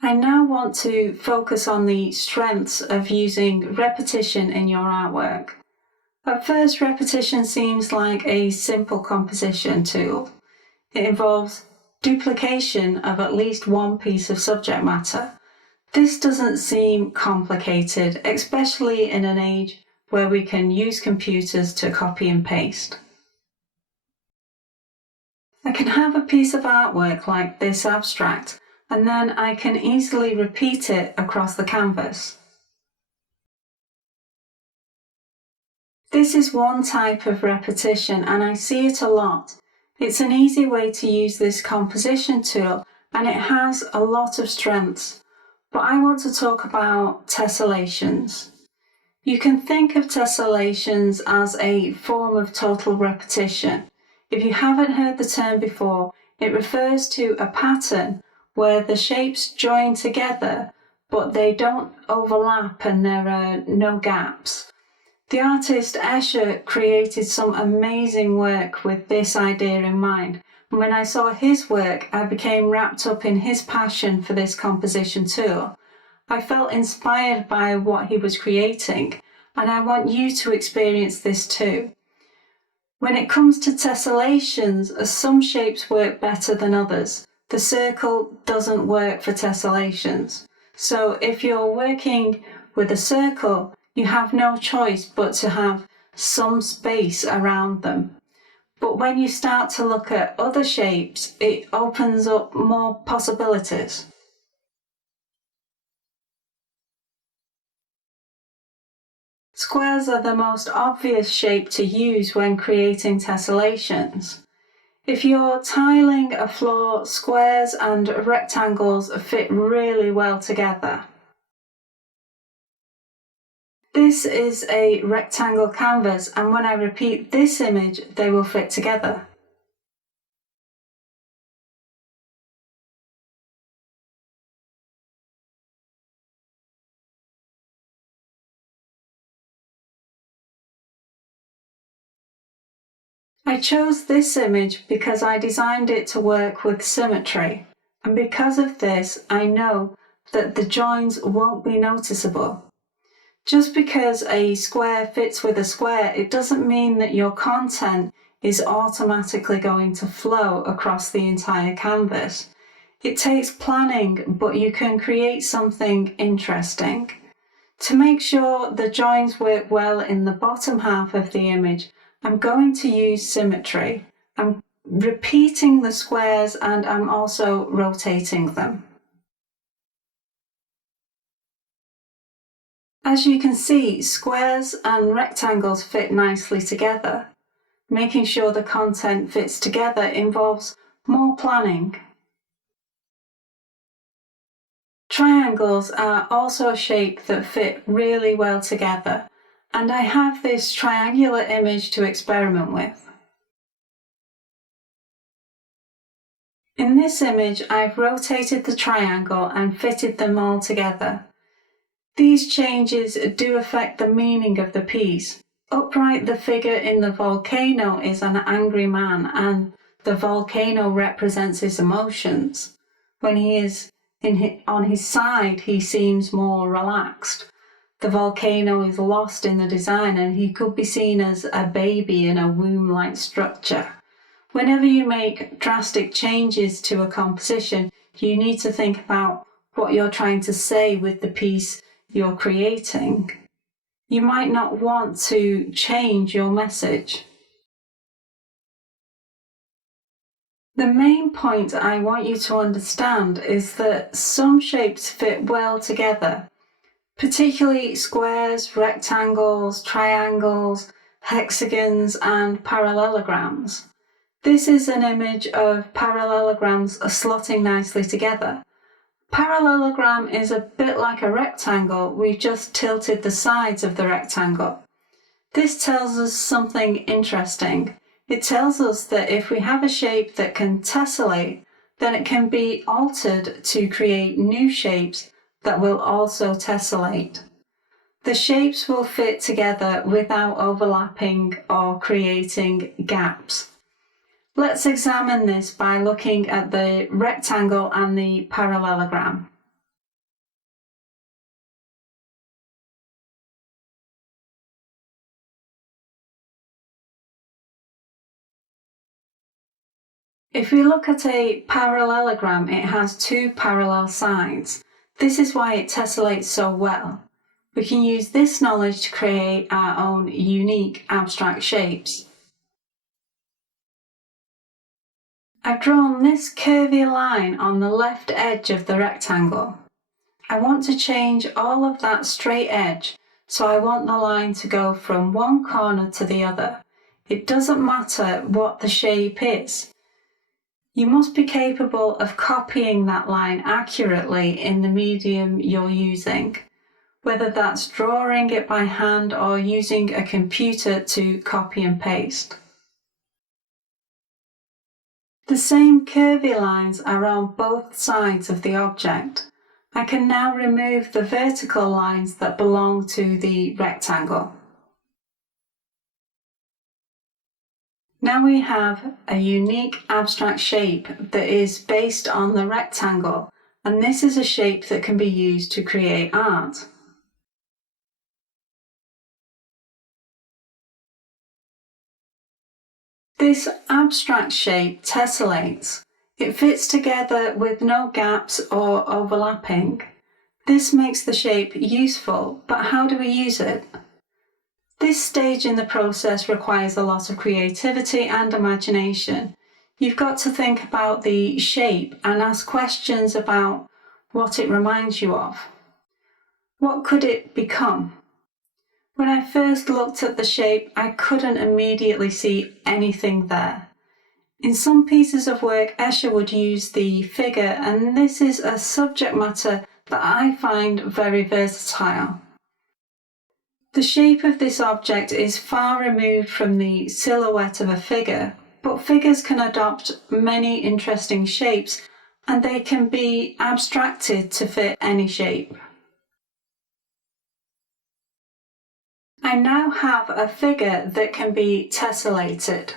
I now want to focus on the strengths of using repetition in your artwork. At first, repetition seems like a simple composition tool. It involves duplication of at least one piece of subject matter. This doesn't seem complicated, especially in an age where we can use computers to copy and paste. I can have a piece of artwork like this abstract, and then I can easily repeat it across the canvas. This is one type of repetition, and I see it a lot. It's an easy way to use this composition tool, and it has a lot of strengths. But I want to talk about tessellations. You can think of tessellations as a form of total repetition. If you haven't heard the term before, it refers to a pattern where the shapes join together, but they don't overlap and there are no gaps. The artist Escher created some amazing work with this idea in mind. And when I saw his work, I became wrapped up in his passion for this composition tool. I felt inspired by what he was creating, and I want you to experience this too. When it comes to tessellations, some shapes work better than others. The circle doesn't work for tessellations. So if you're working with a circle, you have no choice but to have some space around them. But when you start to look at other shapes, it opens up more possibilities. Squares are the most obvious shape to use when creating tessellations. If you're tiling a floor, squares and rectangles fit really well together. This is a rectangle canvas, and when I repeat this image, they will fit together. I chose this image because I designed it to work with symmetry, and because of this, I know that the joins won't be noticeable. Just because a square fits with a square, it doesn't mean that your content is automatically going to flow across the entire canvas. It takes planning, but you can create something interesting. To make sure the joins work well in the bottom half of the image, I'm going to use symmetry. I'm repeating the squares and I'm also rotating them. As you can see, squares and rectangles fit nicely together. Making sure the content fits together involves more planning. Triangles are also a shape that fit really well together, and I have this triangular image to experiment with. In this image, I've rotated the triangle and fitted them all together. These changes do affect the meaning of the piece. Upright, the figure in the volcano is an angry man, and the volcano represents his emotions. When he is on his side, he seems more relaxed. The volcano is lost in the design, and he could be seen as a baby in a womb-like structure. Whenever you make drastic changes to a composition, you need to think about what you're trying to say with the piece you're creating. You might not want to change your message. The main point I want you to understand is that some shapes fit well together, particularly squares, rectangles, triangles, hexagons, and parallelograms. This is an image of parallelograms slotting nicely together. Parallelogram is a bit like a rectangle, we've just tilted the sides of the rectangle. This tells us something interesting. It tells us that if we have a shape that can tessellate, then it can be altered to create new shapes that will also tessellate. The shapes will fit together without overlapping or creating gaps. Let's examine this by looking at the rectangle and the parallelogram. If we look at a parallelogram, it has two parallel sides. This is why it tessellates so well. We can use this knowledge to create our own unique abstract shapes. I've drawn this curvy line on the left edge of the rectangle. I want to change all of that straight edge, so I want the line to go from one corner to the other. It doesn't matter what the shape is. You must be capable of copying that line accurately in the medium you're using, whether that's drawing it by hand or using a computer to copy and paste. The same curvy lines are on both sides of the object. I can now remove the vertical lines that belong to the rectangle. Now we have a unique abstract shape that is based on the rectangle, and this is a shape that can be used to create art. This abstract shape tessellates. It fits together with no gaps or overlapping. This makes the shape useful, but how do we use it? This stage in the process requires a lot of creativity and imagination. You've got to think about the shape and ask questions about what it reminds you of. What could it become? When I first looked at the shape, I couldn't immediately see anything there. In some pieces of work, Escher would use the figure, and this is a subject matter that I find very versatile. The shape of this object is far removed from the silhouette of a figure, but figures can adopt many interesting shapes, and they can be abstracted to fit any shape. I now have a figure that can be tessellated.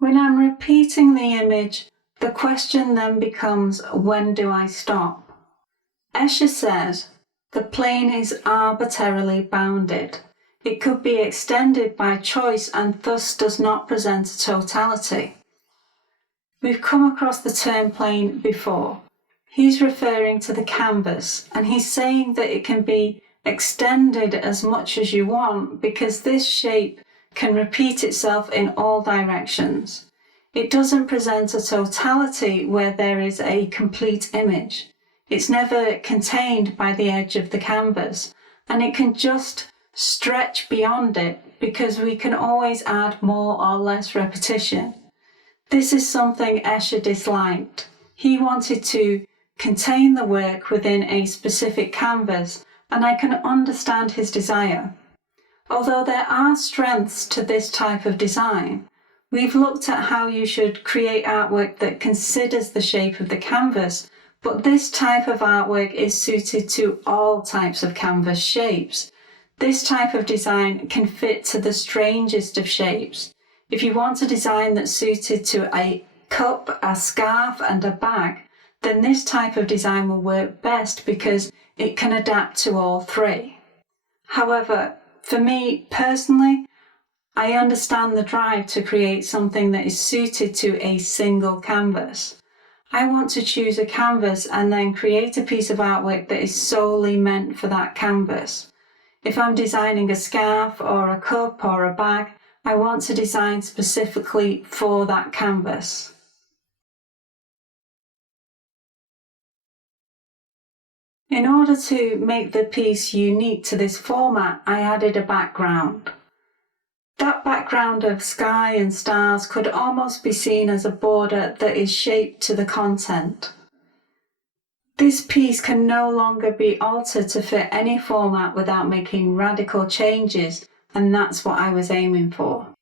When I'm repeating the image, the question then becomes, when do I stop? Escher says, the plane is arbitrarily bounded. It could be extended by choice and thus does not present a totality. We've come across the term plane before. He's referring to the canvas, and he's saying that it can be extended as much as you want because this shape can repeat itself in all directions. It doesn't present a totality where there is a complete image. It's never contained by the edge of the canvas, and it can just stretch beyond it because we can always add more or less repetition. This is something Escher disliked. He wanted to contain the work within a specific canvas, and I can understand his desire. Although there are strengths to this type of design, we've looked at how you should create artwork that considers the shape of the canvas, but this type of artwork is suited to all types of canvas shapes. This type of design can fit to the strangest of shapes. If you want a design that's suited to a cup, a scarf, and a bag, then this type of design will work best because it can adapt to all three. However, for me personally, I understand the drive to create something that is suited to a single canvas. I want to choose a canvas and then create a piece of artwork that is solely meant for that canvas. If I'm designing a scarf or a cup or a bag, I want to design specifically for that canvas. In order to make the piece unique to this format, I added a background. That background of sky and stars could almost be seen as a border that is shaped to the content. This piece can no longer be altered to fit any format without making radical changes, and that's what I was aiming for.